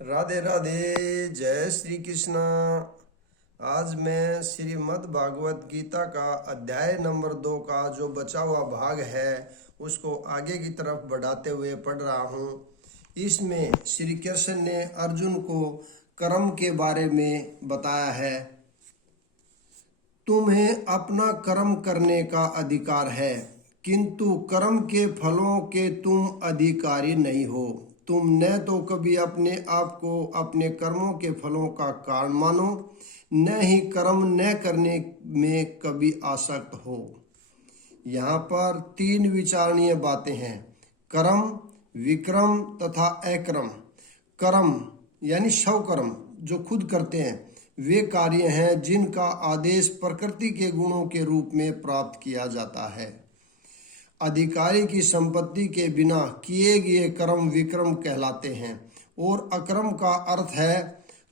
राधे राधे, जय श्री कृष्णा। आज मैं श्रीमद् भागवत गीता का अध्याय नंबर 2 का जो बचा हुआ भाग है उसको आगे की तरफ बढ़ाते हुए पढ़ रहा हूँ। इसमें श्री कृष्ण ने अर्जुन को कर्म के बारे में बताया है। तुम्हें अपना कर्म करने का अधिकार है, किंतु कर्म के फलों के तुम अधिकारी नहीं हो। तुम न तो कभी अपने आप को अपने कर्मों के फलों का कारण मानो, न ही कर्म न करने में कभी आसक्त हो। यहाँ पर 3 विचारणीय बातें हैं: कर्म, विक्रम तथा अकर्म। कर्म यानी स्वकर्म जो खुद करते हैं, वे कार्य हैं जिनका आदेश प्रकृति के गुणों के रूप में प्राप्त किया जाता है। अधिकारी की संपत्ति के बिना किए गए कर्म विक्रम कहलाते हैं। और अकर्म का अर्थ है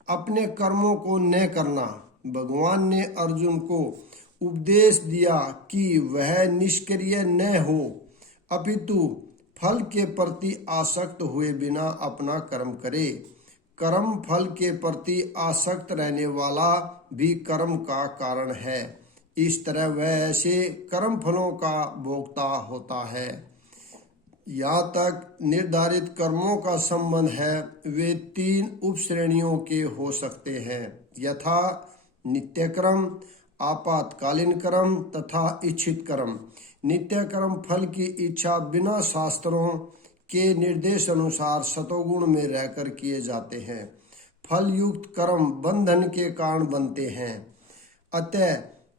अपने कर्मों को न करना। भगवान ने अर्जुन को उपदेश दिया कि वह निष्क्रिय न हो, अपितु फल के प्रति आसक्त हुए बिना अपना कर्म करे। कर्म फल के प्रति आसक्त रहने वाला भी कर्म का कारण है। इस तरह वह ऐसे कर्म फलों का भोक्ता होता है। यहाँ तक निर्धारित कर्मों का संबंध है वे 3 उपश्रेणियों के हो सकते हैं, यथा नित्य कर्म, आपातकालीन कर्म तथा इच्छित कर्म। नित्य कर्म फल की इच्छा बिना शास्त्रों के निर्देश अनुसार सतोगुण में रहकर किए जाते हैं। फल युक्त कर्म बंधन के कारण बनते हैं, अतः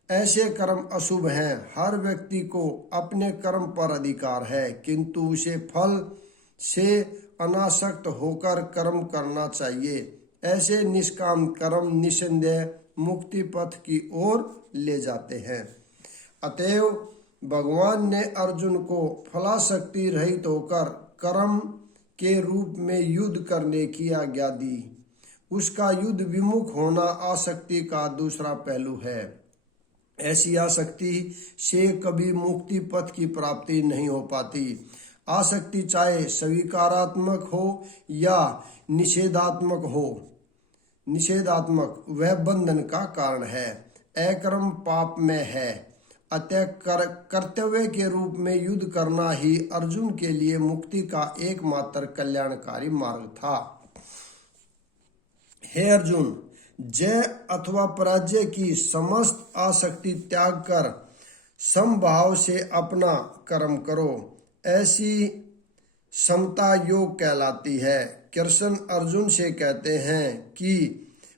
ऐसे कर्म अशुभ हैं। हर व्यक्ति को अपने कर्म पर अधिकार है, किंतु उसे फल से अनासक्त होकर कर्म करना चाहिए। ऐसे निष्काम कर्म निस्संदेह मुक्ति पथ की ओर ले जाते हैं। अतएव भगवान ने अर्जुन को फलासक्ति रहित होकर कर्म के रूप में युद्ध करने की आज्ञा दी। उसका युद्ध विमुख होना आसक्ति का दूसरा पहलू है। ऐसी आसक्ति से कभी मुक्ति पथ की प्राप्ति नहीं हो पाती। आसक्ति चाहे स्वीकारात्मक हो या निषेधात्मक वह बंधन का कारण है। अकर्म पाप में है, अतः कर्तव्य के रूप में युद्ध करना ही अर्जुन के लिए मुक्ति का एकमात्र कल्याणकारी मार्ग था। हे अर्जुन, जय अथवा पराजय की समस्त आसक्ति त्याग कर समभाव से अपना कर्म करो। ऐसी समता योग कहलाती है। कृष्ण अर्जुन से कहते हैं कि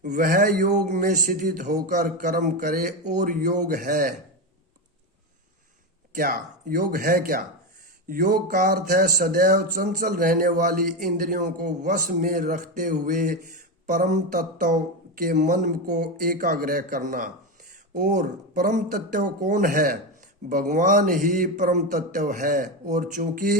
वह योग में स्थित होकर कर्म करे। और योग है क्या? योग का अर्थ है सदैव चंचल रहने वाली इंद्रियों को वश में रखते हुए परम तत्व के मन को एकाग्र करना। और परम तत्व कौन है? भगवान ही परम तत्व है। और चूंकि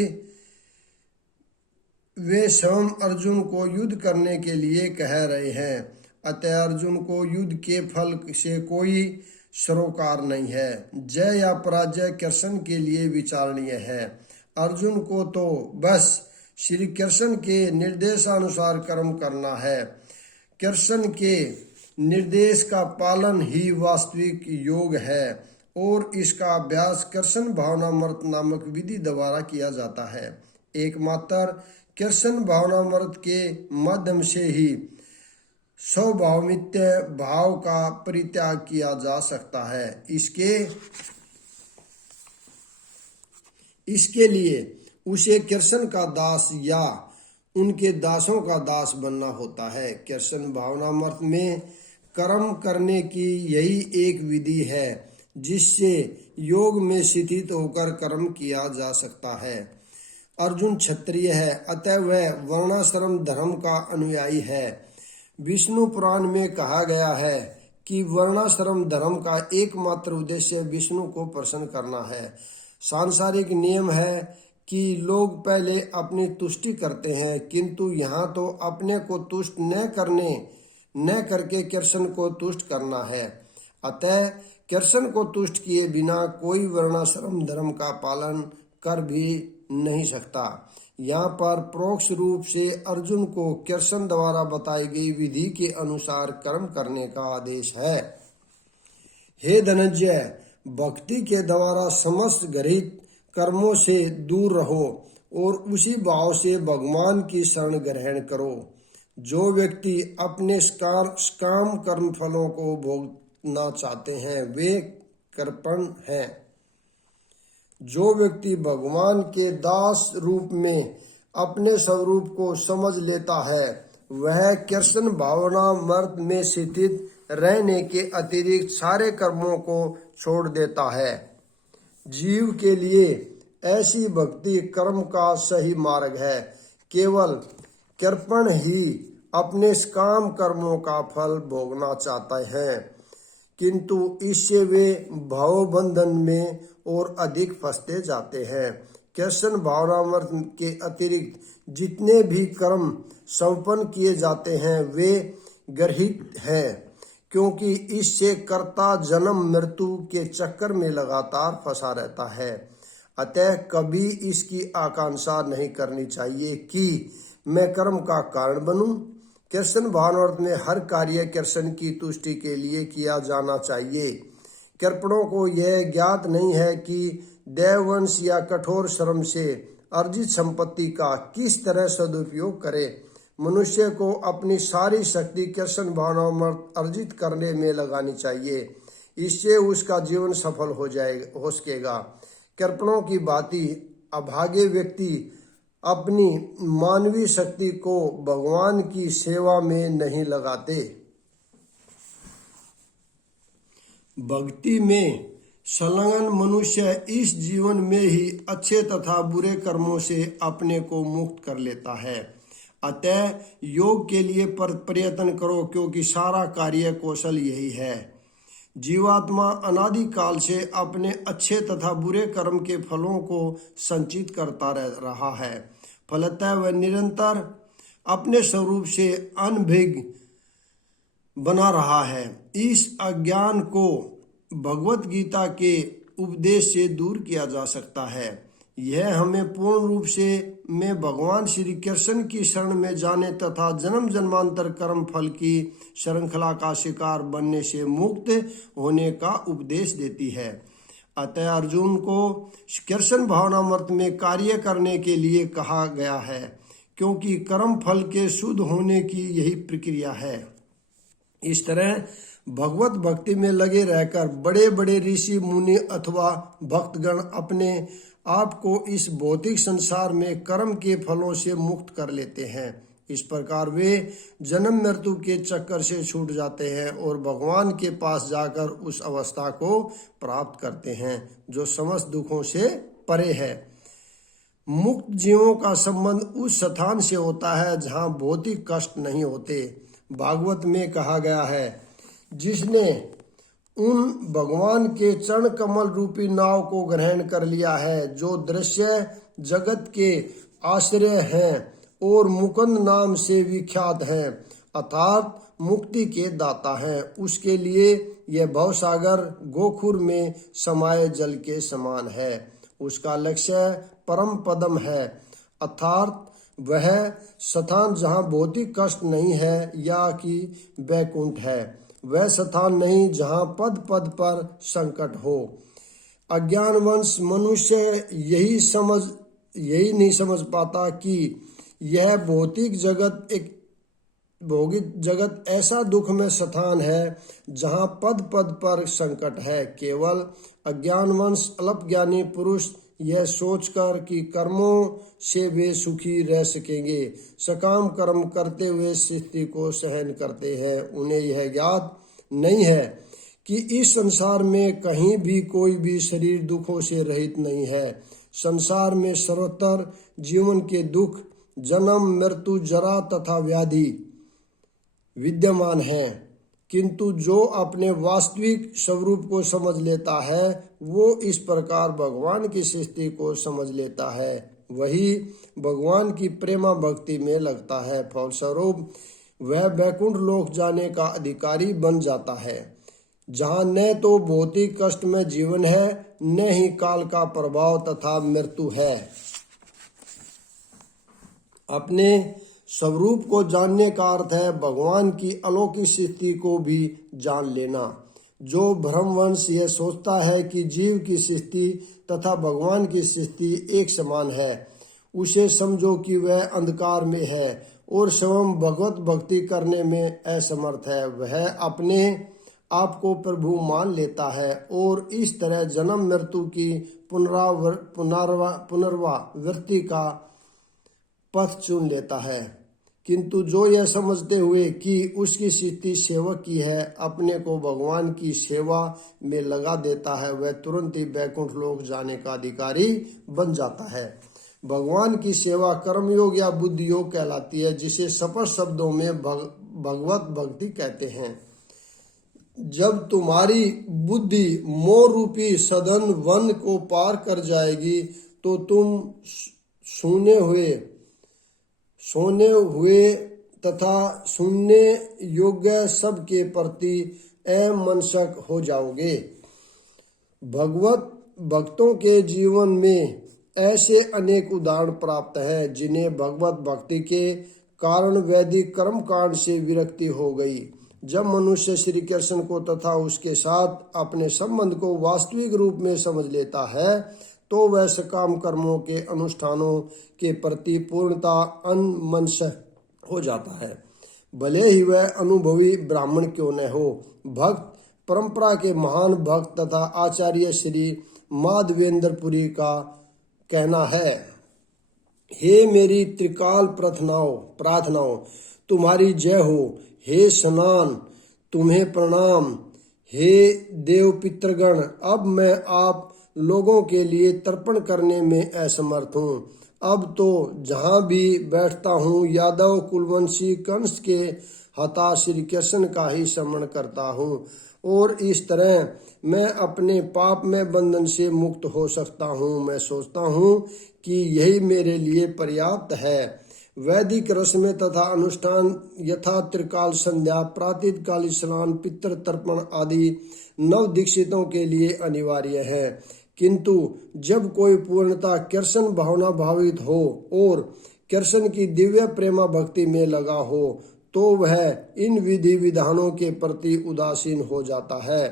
वे स्वयं अर्जुन को युद्ध करने के लिए कह रहे हैं, अतः अर्जुन को युद्ध के फल से कोई सरोकार नहीं है। जय या पराजय कृष्ण के लिए विचारणीय है। अर्जुन को तो बस श्री कृष्ण के निर्देशानुसार कर्म करना है। कृष्ण के निर्देश का पालन ही वास्तविक योग है और इसका अभ्यास कृष्ण भावनामृत नामक विधि द्वारा किया जाता है। एकमात्र कृष्ण भावनामृत के माध्यम से ही स्वभावमित्य भाव का परित्याग किया जा सकता है। इसके लिए उसे कृष्ण का दास या उनके दासों का दास बनना होता है। कृष्ण भावनामृत में कर्म करने की यही एक विधि है जिससे योग में स्थित होकर कर्म किया जा सकता है। अर्जुन क्षत्रिय है, अतः वह वर्णाश्रम धर्म का अनुयायी है। विष्णु पुराण में कहा गया है कि वर्णाश्रम धर्म का एकमात्र उद्देश्य विष्णु को प्रसन्न करना है। सांसारिक नियम है कि लोग पहले अपनी तुष्टि करते हैं, किंतु यहाँ तो अपने को तुष्ट न करके कृष्ण को तुष्ट करना है। अतः कृष्ण को तुष्ट किए बिना कोई वर्णाश्रम धर्म का पालन कर भी नहीं सकता। यहाँ पर परोक्ष रूप से अर्जुन को कृष्ण द्वारा बताई गई विधि के अनुसार कर्म करने का आदेश है। हे धनंजय, भक्ति के द्वारा समस्त गृहीत कर्मों से दूर रहो और उसी भाव से भगवान की शरण ग्रहण करो। जो व्यक्ति अपने काम कर्म फलों को भोगना चाहते हैं वे कृपण हैं। जो व्यक्ति भगवान के दास रूप में अपने स्वरूप को समझ लेता है वह कृष्ण भावनामृत में स्थित रहने के अतिरिक्त सारे कर्मों को छोड़ देता है। जीव के लिए ऐसी भक्ति कर्म का सही मार्ग है। केवल कृपण ही अपने काम कर्मों का फल भोगना चाहते हैं, किंतु इससे वे भवबंधन में और अधिक फंसते जाते हैं। कृष्ण भावनामृत के अतिरिक्त जितने भी कर्म संपन्न किए जाते हैं वे गर्हित हैं, क्योंकि इससे कर्ता जन्म मृत्यु के चक्कर में लगातार फंसा रहता है। अतः कभी इसकी आकांक्षा नहीं करनी चाहिए कि मैं कर्म का कारण बनूं। कृष्ण भावनामृत में हर कार्य कृष्ण की तुष्टि के लिए किया जाना चाहिए। कृपणों को यह ज्ञात नहीं है कि देववंश या कठोर श्रम से अर्जित संपत्ति का किस तरह सदुपयोग करे। मनुष्य को अपनी सारी शक्ति कृष्ण भावनामृत अर्जित करने में लगानी चाहिए। इससे उसका जीवन सफल हो सकेगा। कृपणों की भांति अभागे व्यक्ति अपनी मानवीय शक्ति को भगवान की सेवा में नहीं लगाते। भक्ति में संलग्न मनुष्य इस जीवन में ही अच्छे तथा बुरे कर्मों से अपने को मुक्त कर लेता है। अतः योग के लिए प्रयत्न करो, क्योंकि सारा कार्य कौशल यही है। जीवात्मा अनादि काल से अपने अच्छे तथा बुरे कर्म के फलों को संचित करता रहा है। फलतः वह निरंतर अपने स्वरूप से अनभिज्ञ बना रहा है। इस अज्ञान को भगवत गीता के उपदेश से दूर किया जा सकता है। यह हमें पूर्ण रूप से में भगवान श्री कृष्ण की शरण में जाने तथा जन्म जन्मांतर कर्म फल की श्रृंखला का शिकार बनने से मुक्त होने का उपदेश देती है। अतः अर्जुन को कृष्ण भावनामृत में कार्य करने के लिए कहा गया है, क्योंकि कर्म फल के शुद्ध होने की यही प्रक्रिया है। इस तरह भगवत भक्ति में लगे रहकर बड़े बड़े ऋषि मुनि अथवा भक्तगण अपने आप को इस भौतिक संसार में कर्म के फलों से मुक्त कर लेते हैं। इस प्रकार वे जन्म मृत्यु के चक्कर से छूट जाते हैं और भगवान के पास जाकर उस अवस्था को प्राप्त करते हैं जो समस्त दुखों से परे है। मुक्त जीवों का संबंध उस स्थान से होता है जहाँ भौतिक कष्ट नहीं होते। भागवत में कहा गया है, जिसने उन भगवान के चरण कमल रूपी नाव को ग्रहण कर लिया है जो दृश्य जगत के आश्रय हैं और मुकुंद नाम से विख्यात हैं, अर्थात मुक्ति के दाता हैं, उसके लिए यह भवसागर गोखुर में समाये जल के समान है। उसका लक्ष्य परम पदम है, अर्थात वह स्थान जहाँ भौतिक कष्ट नहीं है या कि वैकुंठ है। वह स्थान नहीं जहाँ पद पद पर संकट हो। अज्ञानवश मनुष्य यही नहीं समझ पाता कि यह भौतिक जगत ऐसा दुखमय स्थान है जहाँ पद पद पर संकट है। केवल अज्ञानवश अल्पज्ञानी पुरुष यह सोचकर कि कर्मों से वे सुखी रह सकेंगे सकाम कर्म करते हुए स्थिति को सहन करते हैं। उन्हें यह ज्ञात नहीं है कि इस संसार में कहीं भी कोई भी शरीर दुखों से रहित नहीं है। संसार में सर्वत्र जीवन के दुख, जन्म मृत्यु, जरा तथा व्याधि विद्यमान है, किंतु जो अपने वास्तविक स्वरूप को समझ लेता है वो इस प्रकार भगवान की सृष्टि को समझ लेता है, वही भगवान की प्रेमा भक्ति में लगता है। फलस्वरूप वह वैकुंठ लोक जाने का अधिकारी बन जाता है, जहाँ न तो भौतिक कष्ट में जीवन है न ही काल का प्रभाव तथा मृत्यु है। अपने स्वरूप को जानने का अर्थ है भगवान की अलौकिक स्थिति को भी जान लेना। जो भ्रमवंश यह सोचता है कि जीव की स्थिति तथा भगवान की स्थिति एक समान है, उसे समझो कि वह अंधकार में है और स्वयं भगवत भक्ति करने में असमर्थ है। वह अपने आप को प्रभु मान लेता है और इस तरह जन्म मृत्यु की पुनरावृत्ति का पथ चुन लेता है। किंतु जो यह समझते हुए कि उसकी स्थिति सेवक की है, अपने को भगवान की सेवा में लगा देता है, वह तुरंत ही वैकुंठ लोक जाने का अधिकारी बन जाता है। भगवान की सेवा कर्मयोग या बुद्धि योग कहलाती है, जिसे स्पष्ट शब्दों में भगवत भक्ति कहते हैं। जब तुम्हारी बुद्धि मोह रूपी सदन वन को पार कर जाएगी तो तुम सोने हुए तथा सुनने योग्य सब के प्रति अमनस्क हो जाओगे। भगवत भक्तों के जीवन में ऐसे अनेक उदाहरण प्राप्त हैं जिन्हें भगवत भक्ति के कारण वैदिक कर्म कांड से विरक्ति हो गई। जब मनुष्य श्री कृष्ण को तथा उसके साथ अपने संबंध को वास्तविक रूप में समझ लेता है तो वह सकाम कर्मों के अनुष्ठानों के प्रति पूर्णता अनमनस्क हो जाता है, भले ही वह अनुभवी ब्राह्मण क्यों न हो। भक्त परंपरा के महान भक्त तथा आचार्य श्री माधवेंद्रपुरी का कहना है, हे मेरी त्रिकाल प्रार्थनाओं तुम्हारी जय हो। हे स्नान तुम्हें प्रणाम। हे देव पितृगण, अब मैं आप लोगों के लिए तर्पण करने में असमर्थ हूँ। अब तो जहाँ भी बैठता हूँ यादव कुलवंशी कंस के हता श्री कृष्ण का ही स्मरण करता हूँ और इस तरह मैं अपने पाप में बंधन से मुक्त हो सकता हूँ। मैं सोचता हूँ कि यही मेरे लिए पर्याप्त है। वैदिक रस्में तथा अनुष्ठान यथा त्रिकाल संध्या, प्रातः काल स्नान, पितृ तर्पण आदि नव दीक्षितों के लिए अनिवार्य है। किंतु जब कोई पूर्णता कृष्ण भावना भावित हो और कृष्ण की दिव्य प्रेमा भक्ति में लगा हो तो वह इन विधि विधानों के प्रति उदासीन हो जाता है,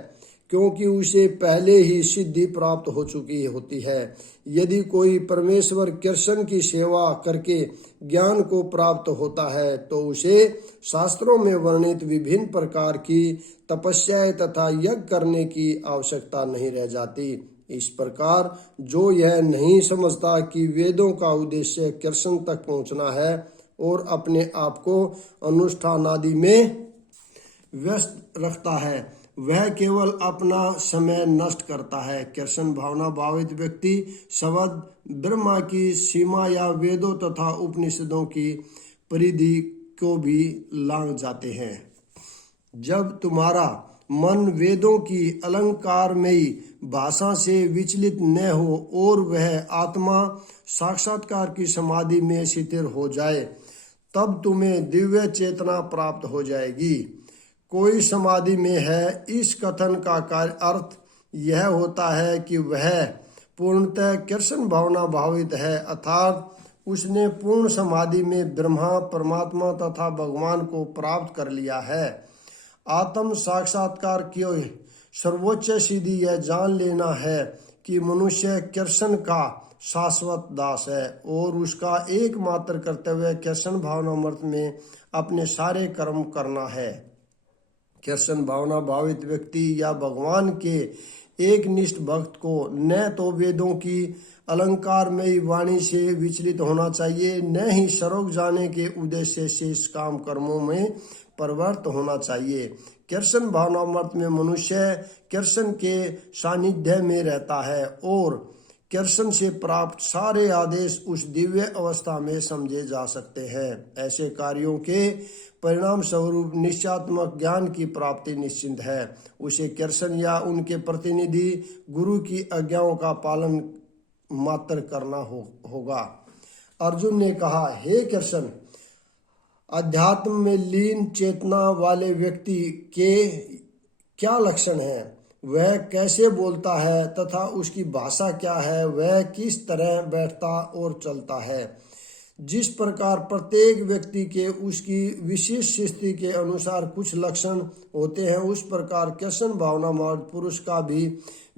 क्योंकि उसे पहले ही सिद्धि प्राप्त हो चुकी होती है। यदि कोई परमेश्वर कृष्ण की सेवा करके ज्ञान को प्राप्त होता है तो उसे शास्त्रों में वर्णित विभिन्न प्रकार की तपस्याएं तथा यज्ञ करने की आवश्यकता नहीं रह जाती। इस प्रकार जो यह नहीं समझता कि वेदों का उद्देश्य कृष्ण तक पहुंचना है और अपने आप को अनुष्ठान आदि में व्यस्त रखता है, वह केवल अपना समय नष्ट करता है। कृष्ण भावना भावित व्यक्ति शब्द ब्रह्मा की सीमा या वेदों तथा उपनिषदों की परिधि को भी लांघ जाते हैं। जब तुम्हारा मन वेदों की अलंकारमयी भाषा से विचलित न हो और वह आत्मा साक्षात्कार की समाधि में स्थिर हो जाए, तब तुम्हें दिव्य चेतना प्राप्त हो जाएगी। कोई समाधि में है, इस कथन का अर्थ यह होता है कि वह पूर्णतः कृष्ण भावना भावित है, अर्थात उसने पूर्ण समाधि में ब्रह्मा परमात्मा तथा भगवान को प्राप्त कर लिया है। आत्म साक्षात्कार की सर्वोच्च सिद्धि यह जान लेना है कि मनुष्य कृष्ण का शाश्वत दास है और उसका एकमात्र कर्तव्य कृष्ण भावनामृत में अपने सारे कर्म करना है। कृष्ण भावना भावित व्यक्ति या भगवान के एक निष्ठ भक्त को न तो वेदों की अलंकारमयी वाणी से विचलित होना चाहिए, न ही सरोग जाने के उद्देश्य से इस काम कर्मों में प्रवृत्त होना चाहिए। कृष्ण भावनामृत में मनुष्य कृष्ण के सानिध्य में रहता है और कृष्ण से प्राप्त सारे आदेश उस दिव्य अवस्था में समझे जा सकते हैं। ऐसे कार्यों के परिणाम स्वरूप निश्चयात्मक ज्ञान की प्राप्ति निश्चिंत है। उसे कृष्ण या उनके प्रतिनिधि गुरु की आज्ञाओं का पालन मात्र करना होगा। अर्जुन ने कहा, हे कृष्ण, अध्यात्म में लीन चेतना वाले व्यक्ति के क्या लक्षण हैं? वह कैसे बोलता है तथा उसकी भाषा क्या है? वह किस तरह बैठता और चलता है? जिस प्रकार प्रत्येक व्यक्ति के उसकी विशिष्ट स्थिति के अनुसार कुछ लक्षण होते हैं, उस प्रकार कृष्ण भावनामय पुरुष का भी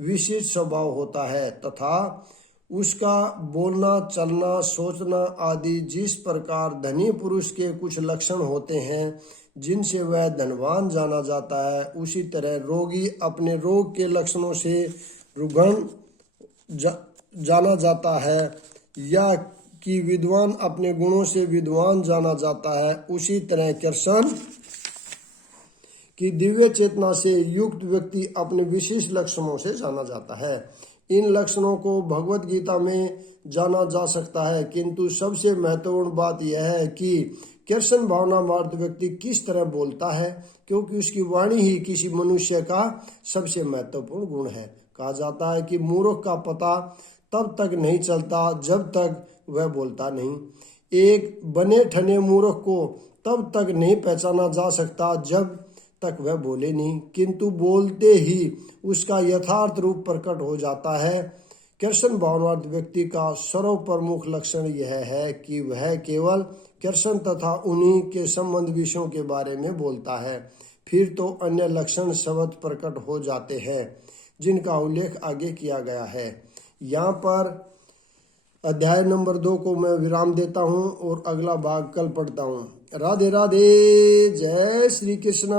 विशिष्ट स्वभाव होता है तथा उसका बोलना, चलना, सोचना आदि जिस प्रकार धनी पुरुष के कुछ लक्षण होते हैं जिनसे वह धनवान जाना जाता है, उसी तरह रोगी अपने रोग के लक्षणों से रुग्ण जाना जाता है, या कि विद्वान अपने गुणों से विद्वान जाना जाता है, उसी तरह कृष्ण कि दिव्य चेतना से युक्त व्यक्ति अपने विशिष्ट लक्षणों से जाना जाता है। इन लक्षणों को भगवत गीता में जाना जा सकता है, किंतु सबसे महत्वपूर्ण बात यह है कि कृष्ण भावनामर्थ व्यक्ति किस तरह बोलता है, क्योंकि उसकी वाणी ही किसी मनुष्य का सबसे महत्वपूर्ण गुण है। कहा जाता है कि मूर्ख का पता तब तक नहीं चलता जब तक वह बोलता नहीं। एक बने ठने मूर्ख को तब तक नहीं पहचाना जा सकता जब तक वह बोले नहीं, किंतु बोलते ही उसका यथार्थ रूप प्रकट हो जाता है। कृष्ण भावनार्थ व्यक्ति का सर्व प्रमुख लक्षण यह है कि वह केवल कृष्ण तथा उन्हीं के संबंध विषयों के बारे में बोलता है। फिर तो अन्य लक्षण शब्द प्रकट हो जाते हैं जिनका उल्लेख आगे किया गया है। यहाँ पर अध्याय नंबर 2 को मैं विराम देता हूँ और अगला भाग कल पढ़ता हूँ। राधे राधे, जय श्री कृष्ण।